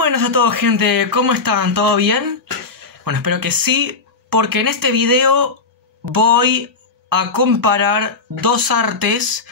buenas a todos, gente. ¿Cómo están? ¿Todo bien? Bueno, espero que sí, porque en este video voy a comparar dos artes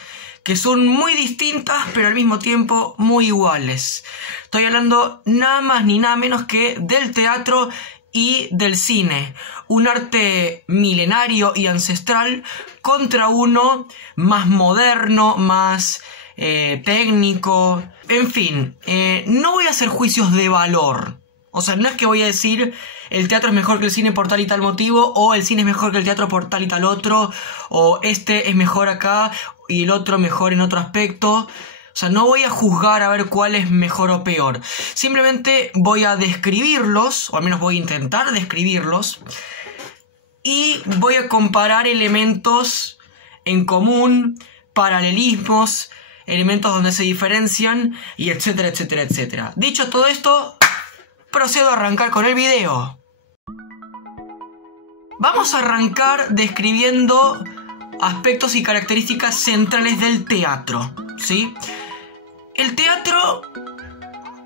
que son muy distintas, pero al mismo tiempo muy iguales. Estoy hablando nada más ni nada menos que del teatro y del cine. Un arte milenario y ancestral contra uno más moderno, más técnico. En fin, no voy a hacer juicios de valor. O sea, no es que voy a decir el teatro es mejor que el cine por tal y tal motivo, o el cine es mejor que el teatro por tal y tal otro, o este es mejor acá y el otro mejor en otro aspecto. O sea, no voy a juzgar a ver cuál es mejor o peor. Simplemente voy a describirlos, o al menos voy a intentar describirlos, y voy a comparar elementos en común, paralelismos, elementos donde se diferencian, y etcétera, etcétera, etcétera. Dicho todo esto, procedo a arrancar con el video. Vamos a arrancar describiendo aspectos y características centrales del teatro, ¿sí? El teatro,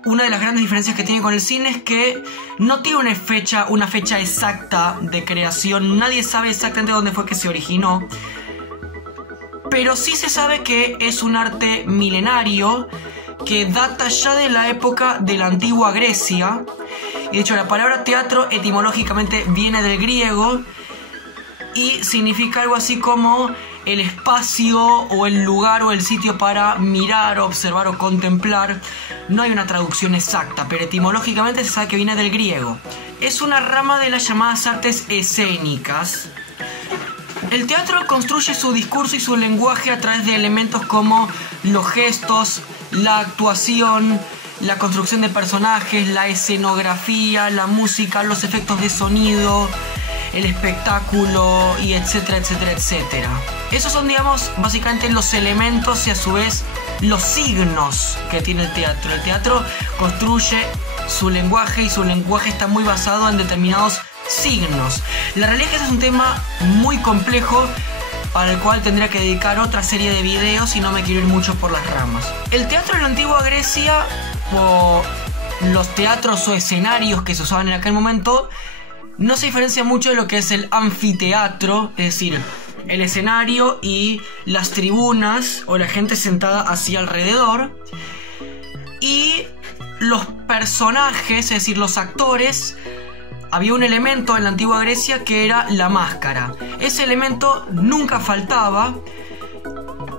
una de las grandes diferencias que tiene con el cine es que no tiene una fecha exacta de creación. Nadie sabe exactamente dónde fue que se originó, pero sí se sabe que es un arte milenario que data ya de la época de la antigua Grecia. Y de hecho la palabra teatro etimológicamente viene del griego y significa algo así como el espacio o el lugar o el sitio para mirar, observar o contemplar. No hay una traducción exacta, pero etimológicamente se sabe que viene del griego. Es una rama de las llamadas artes escénicas. El teatro construye su discurso y su lenguaje a través de elementos como los gestos, la actuación, la construcción de personajes, la escenografía, la música, los efectos de sonido, el espectáculo y etcétera, etcétera, etcétera. Esos son, digamos, básicamente los elementos y a su vez los signos que tiene el teatro. El teatro construye su lenguaje y su lenguaje está muy basado en determinados signos. La realidad es que ese es un tema muy complejo para el cual tendría que dedicar otra serie de videos y no me quiero ir mucho por las ramas. El teatro en la antigua Grecia, o los teatros o escenarios que se usaban en aquel momento, no se diferencia mucho de lo que es el anfiteatro, es decir, el escenario y las tribunas o la gente sentada hacia alrededor, y los personajes, es decir, los actores. Había un elemento en la antigua Grecia que era la máscara. Ese elemento nunca faltaba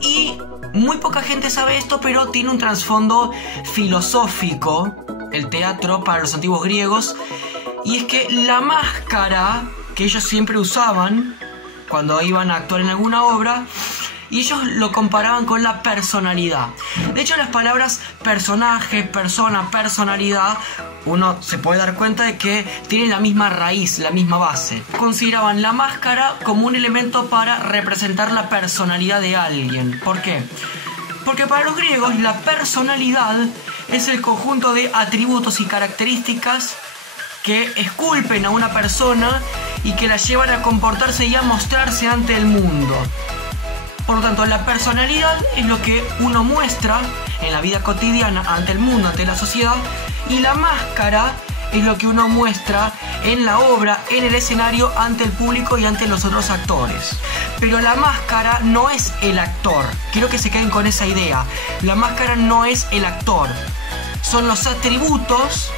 y muy poca gente sabe esto, pero tiene un trasfondo filosófico, el teatro para los antiguos griegos, y es que la máscara que ellos siempre usaban cuando iban a actuar en alguna obra, y ellos lo comparaban con la personalidad. De hecho, las palabras personaje, persona, personalidad, uno se puede dar cuenta de que tienen la misma raíz, la misma base. Consideraban la máscara como un elemento para representar la personalidad de alguien. ¿Por qué? Porque para los griegos la personalidad es el conjunto de atributos y características que esculpen a una persona y que la llevan a comportarse y a mostrarse ante el mundo. Por lo tanto, la personalidad es lo que uno muestra en la vida cotidiana ante el mundo, ante la sociedad, y la máscara es lo que uno muestra en la obra, en el escenario, ante el público y ante los otros actores. Pero la máscara no es el actor. Quiero que se queden con esa idea. La máscara no es el actor. Son los atributos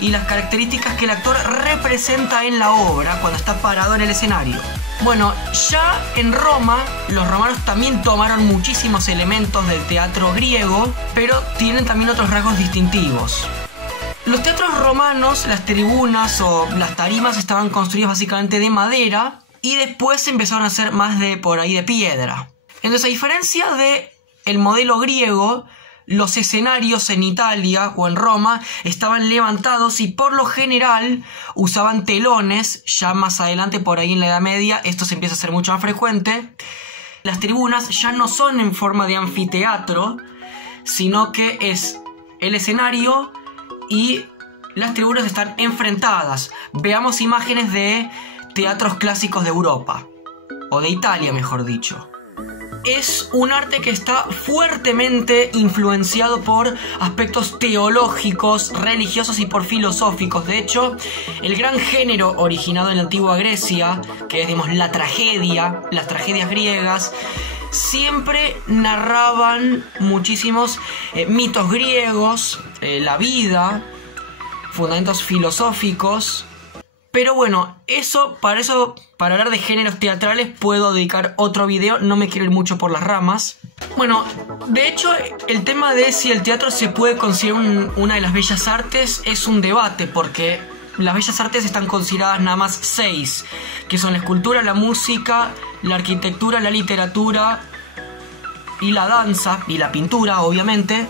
y las características que el actor representa en la obra cuando está parado en el escenario. Bueno, ya en Roma, los romanos también tomaron muchísimos elementos del teatro griego, pero tienen también otros rasgos distintivos. Los teatros romanos, las tribunas o las tarimas estaban construidas básicamente de madera y después empezaron a ser más de por ahí de piedra. Entonces, a diferencia del modelo griego, los escenarios en Italia o en Roma estaban levantados y por lo general usaban telones. Ya más adelante, por ahí en la Edad Media, esto se empieza a hacer mucho más frecuente. Las tribunas ya no son en forma de anfiteatro, sino que es el escenario y las tribunas están enfrentadas. Veamos imágenes de teatros clásicos de Europa, o de Italia mejor dicho. es un arte que está fuertemente influenciado por aspectos teológicos, religiosos y por filosóficos. De hecho, el gran género originado en la antigua Grecia, que es, digamos, la tragedia, las tragedias griegas, siempre narraban muchísimos mitos griegos, la vida, fundamentos filosóficos. Pero bueno, para hablar de géneros teatrales puedo dedicar otro video, no me quiero ir mucho por las ramas. Bueno, de hecho, el tema de si el teatro se puede considerar una de las bellas artes es un debate, porque las bellas artes están consideradas nada más 6, que son la escultura, la música, la arquitectura, la literatura y la danza, y la pintura, obviamente.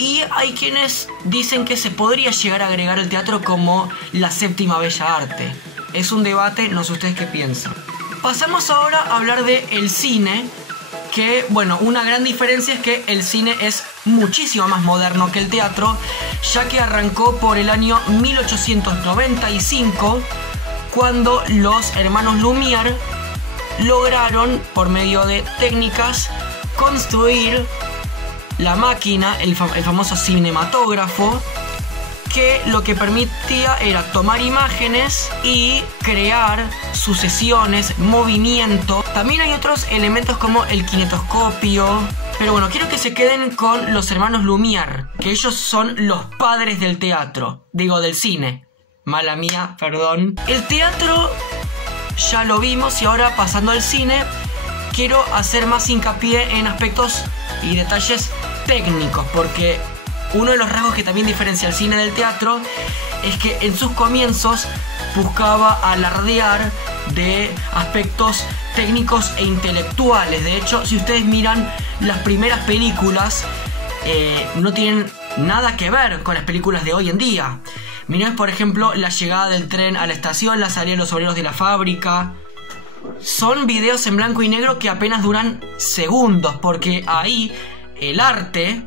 Y hay quienes dicen que se podría llegar a agregar el teatro como la séptima bella arte. Es un debate, no sé ustedes qué piensan. Pasamos ahora a hablar de el cine, que, bueno, una gran diferencia es que el cine es muchísimo más moderno que el teatro, ya que arrancó por el año 1895, cuando los hermanos Lumière lograron, por medio de técnicas, construir la máquina, el famoso cinematógrafo, que lo que permitía era tomar imágenes y crear sucesiones, movimiento. También hay otros elementos como el kinetoscopio. Pero bueno, quiero que se queden con los hermanos Lumière, que ellos son los padres del teatro. Digo, del cine. Mala mía, perdón. El teatro ya lo vimos y ahora, pasando al cine, quiero hacer más hincapié en aspectos y detalles técnicos, porque uno de los rasgos que también diferencia el cine del teatro es que en sus comienzos buscaba alardear de aspectos técnicos e intelectuales. De hecho, si ustedes miran las primeras películas, no tienen nada que ver con las películas de hoy en día. Miren, por ejemplo, la llegada del tren a la estación, la salida de los obreros de la fábrica. Son videos en blanco y negro que apenas duran segundos, porque ahí el arte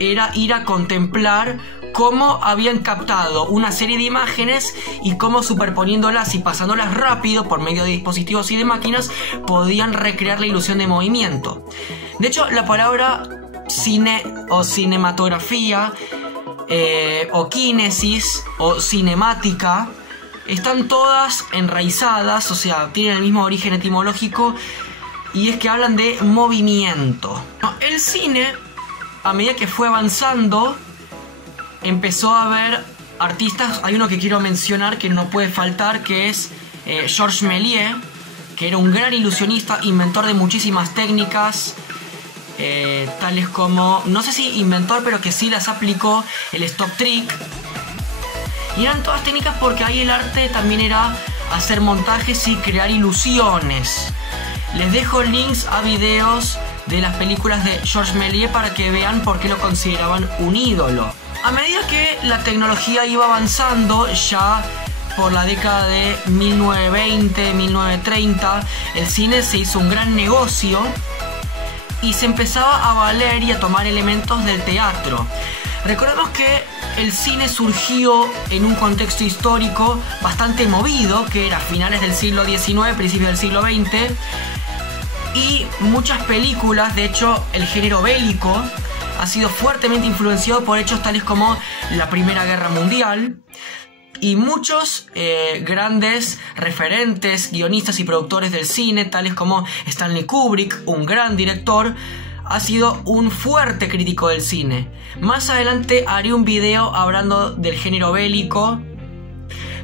era ir a contemplar cómo habían captado una serie de imágenes y cómo, superponiéndolas y pasándolas rápido por medio de dispositivos y de máquinas, podían recrear la ilusión de movimiento. De hecho, la palabra cine o cinematografía o kinesis o cinemática están todas enraizadas, o sea, tienen el mismo origen etimológico, y es que hablan de movimiento. El cine, a medida que fue avanzando, empezó a haber artistas. Hay uno que quiero mencionar que no puede faltar, que es Georges Méliès, que era un gran ilusionista, inventor de muchísimas técnicas, tales como, no sé si inventor, pero que sí las aplicó, el stop trick. Y eran todas técnicas porque ahí el arte también era hacer montajes y crear ilusiones. Les dejo links a videos de las películas de Georges Méliès para que vean por qué lo consideraban un ídolo. A medida que la tecnología iba avanzando, ya por la década de 1920, 1930, el cine se hizo un gran negocio y se empezaba a valer y a tomar elementos del teatro. Recordemos que el cine surgió en un contexto histórico bastante movido, que era finales del siglo XIX, principios del siglo XX, y muchas películas, de hecho el género bélico ha sido fuertemente influenciado por hechos tales como la Primera Guerra Mundial, y muchos grandes referentes, guionistas y productores del cine, tales como Stanley Kubrick, un gran director, ha sido un fuerte crítico del cine. Más adelante haré un video hablando del género bélico,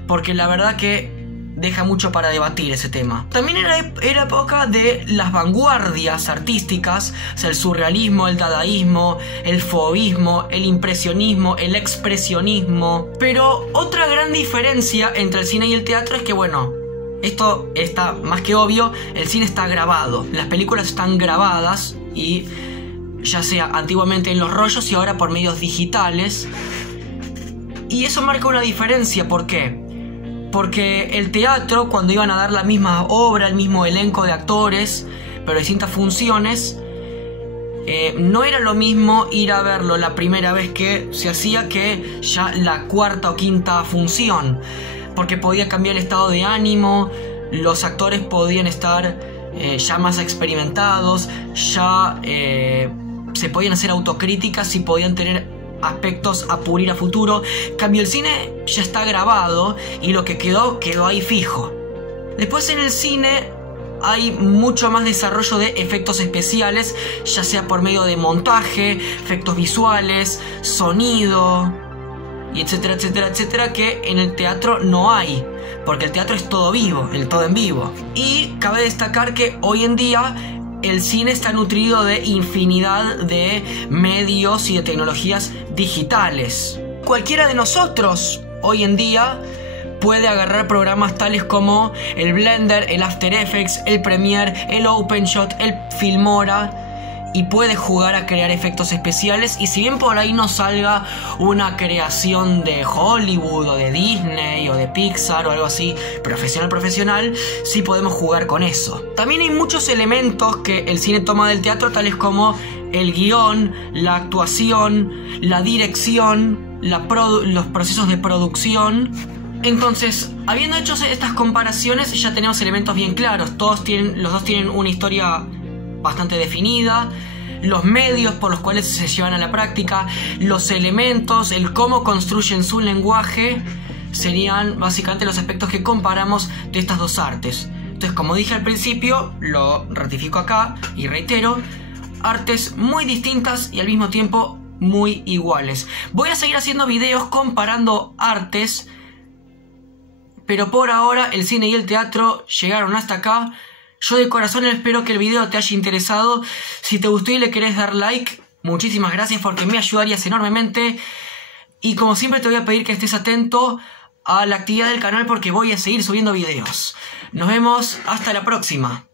porque la verdad que deja mucho para debatir ese tema. También era época de las vanguardias artísticas, o sea, el surrealismo, el dadaísmo, el fauvismo, el impresionismo, el expresionismo. Pero otra gran diferencia entre el cine y el teatro es que, bueno, esto está más que obvio, el cine está grabado, las películas están grabadas, y ya sea antiguamente en los rollos y ahora por medios digitales. Y eso marca una diferencia. ¿Por qué? Porque el teatro, cuando iban a dar la misma obra, el mismo elenco de actores, pero distintas funciones, no era lo mismo ir a verlo la primera vez que se hacía que ya la cuarta o quinta función, porque podía cambiar el estado de ánimo, los actores podían estar ya más experimentados, ya se podían hacer autocríticas y podían tener aspectos a pulir a futuro. En cambio, el cine ya está grabado y lo que quedó ahí fijo. Después en el cine hay mucho más desarrollo de efectos especiales, ya sea por medio de montaje, efectos visuales, sonido, y etcétera, etcétera, etcétera, que en el teatro no hay, porque el teatro es todo vivo, el todo en vivo. Y cabe destacar que hoy en día el cine está nutrido de infinidad de medios y de tecnologías digitales. Cualquiera de nosotros hoy en día puede agarrar programas tales como el Blender, el After Effects, el Premiere, el OpenShot, el Filmora, y puede jugar a crear efectos especiales. Y si bien por ahí no salga una creación de Hollywood o de Disney o de Pixar o algo así profesional, sí podemos jugar con eso. También hay muchos elementos que el cine toma del teatro, tales como el guión, la actuación, la dirección, los procesos de producción. Entonces, habiendo hecho estas comparaciones, ya tenemos elementos bien claros. Los dos tienen una historia bastante definida, los medios por los cuales se llevan a la práctica, los elementos, el cómo construyen su lenguaje, serían básicamente los aspectos que comparamos de estas dos artes. Entonces, como dije al principio, lo ratifico acá y reitero, artes muy distintas y al mismo tiempo muy iguales. Voy a seguir haciendo videos comparando artes, pero por ahora el cine y el teatro llegaron hasta acá. Yo de corazón espero que el video te haya interesado. Si te gustó y le querés dar like, muchísimas gracias porque me ayudarías enormemente. Y como siempre te voy a pedir que estés atento a la actividad del canal porque voy a seguir subiendo videos. Nos vemos, hasta la próxima.